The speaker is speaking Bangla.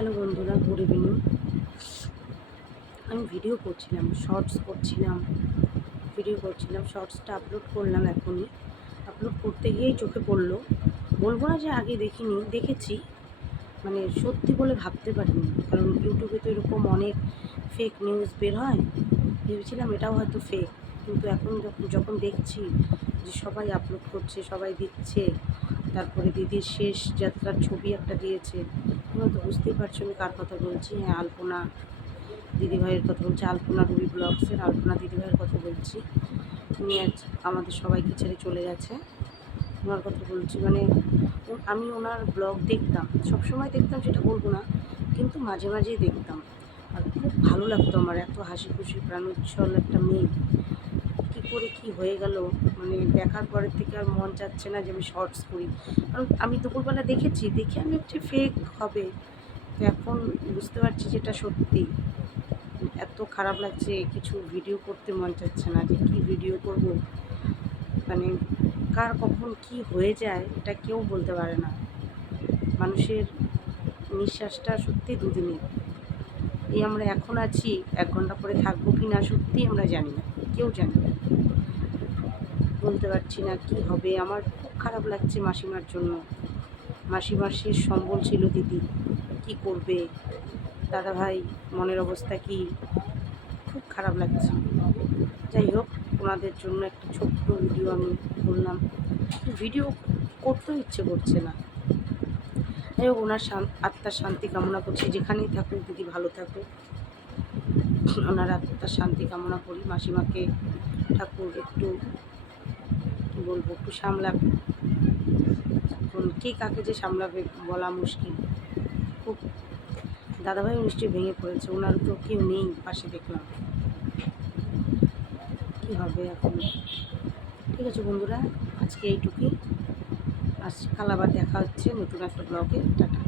হ্যালো বন্ধুরা, গুড ইভিনিং। আমি ভিডিও করছিলাম, শর্টসটা আপলোড করলাম এখনই। আপলোড করতে গিয়েই চোখে পড়লো, বলবো না যে আগে দেখিনি, দেখেছি, মানে সত্যি বলে ভাবতে পারিনি। কারণ ইউটিউবে তো এরকম অনেক ফেক নিউজ বের হয়, ভেবেছিলাম এটাও হয়তো ফেক। কিন্তু এখন যখন দেখছি যে সবাই আপলোড করছে, সবাই দিচ্ছে, তারপরে দিদির শেষ যাত্রার ছবি একটা দিয়েছে, তোমরা তো বুঝতেই পারছো আমি কার কথা বলছি। হ্যাঁ, আলপনা দিদিভাইয়ের কথা বলছি, আলপনা রুবি ব্লগসের আলপনা দিদিভাইয়ের কথা বলছি। উনি আজ আমাদের সবাইকে ছেড়ে চলে গেছে, ওনার কথা বলছি। মানে আমি ওনার ব্লগ দেখতাম, সবসময় দেখতাম সেটা বলবো না, কিন্তু মাঝে মাঝেই দেখতাম। আর খুব ভালো লাগতো আমার, এত হাসি খুশি প্রাণোচ্ছল একটা মেয়ে কী করে কী হয়ে গেল, মানে দেখার পরের থেকে আর মন চাচ্ছে না যে আমি শর্টস করি। কারণ আমি দুপুরবেলা দেখে আমি হচ্ছে ফেক হবে, তো এখন বুঝতে পারছি যেটা সত্যি। এত খারাপ লাগছে, কিছু ভিডিও করতে মন চাচ্ছে না, যে কী ভিডিও করব। মানে কার কখন কি হয়ে যায় এটা কেউ বলতে পারে না। মানুষের নিঃশ্বাসটা সত্যি দুদিনের। এই আমরা এখন আছি, 1 ঘন্টা পরে থাকবো কি না সত্যি আমরা জানি না, কেউ জানি না, বলতে পারছি না কি হবে। আমার খুব খারাপ লাগছে মাসিমার জন্য। মাসিমার শেষ সম্বল ছিল দিদি, কি করবে দাদাভাই, মনের অবস্থা কি, খুব খারাপ লাগছে। যাই হোক, ওনাদের জন্য একটা ছোট্ট ভিডিও আমি করলাম। ভিডিও করতেও ইচ্ছে করছে না। যাই হোক, ওনার আত্মার শান্তি কামনা করছি, যেখানেই থাকুক দিদি ভালো থাকুক, ওনার আত্মার শান্তি কামনা করি। মাসিমাকে ঠাকুর একটু কী বলবো, একটু সামলাবে। এখন কে কাকে যে সামলাবে বলা মুশকিল। খুব দাদাভাইও নিশ্চয়ই ভেঙে পড়েছে, ওনার তো কেউ নেই পাশে, দেখলাম কী হবে এখন। ঠিক আছে বন্ধুরা, আজকে এইটুকুই। আজ কাল আবার দেখা হচ্ছে নতুন একটা ব্লগে। টাটা।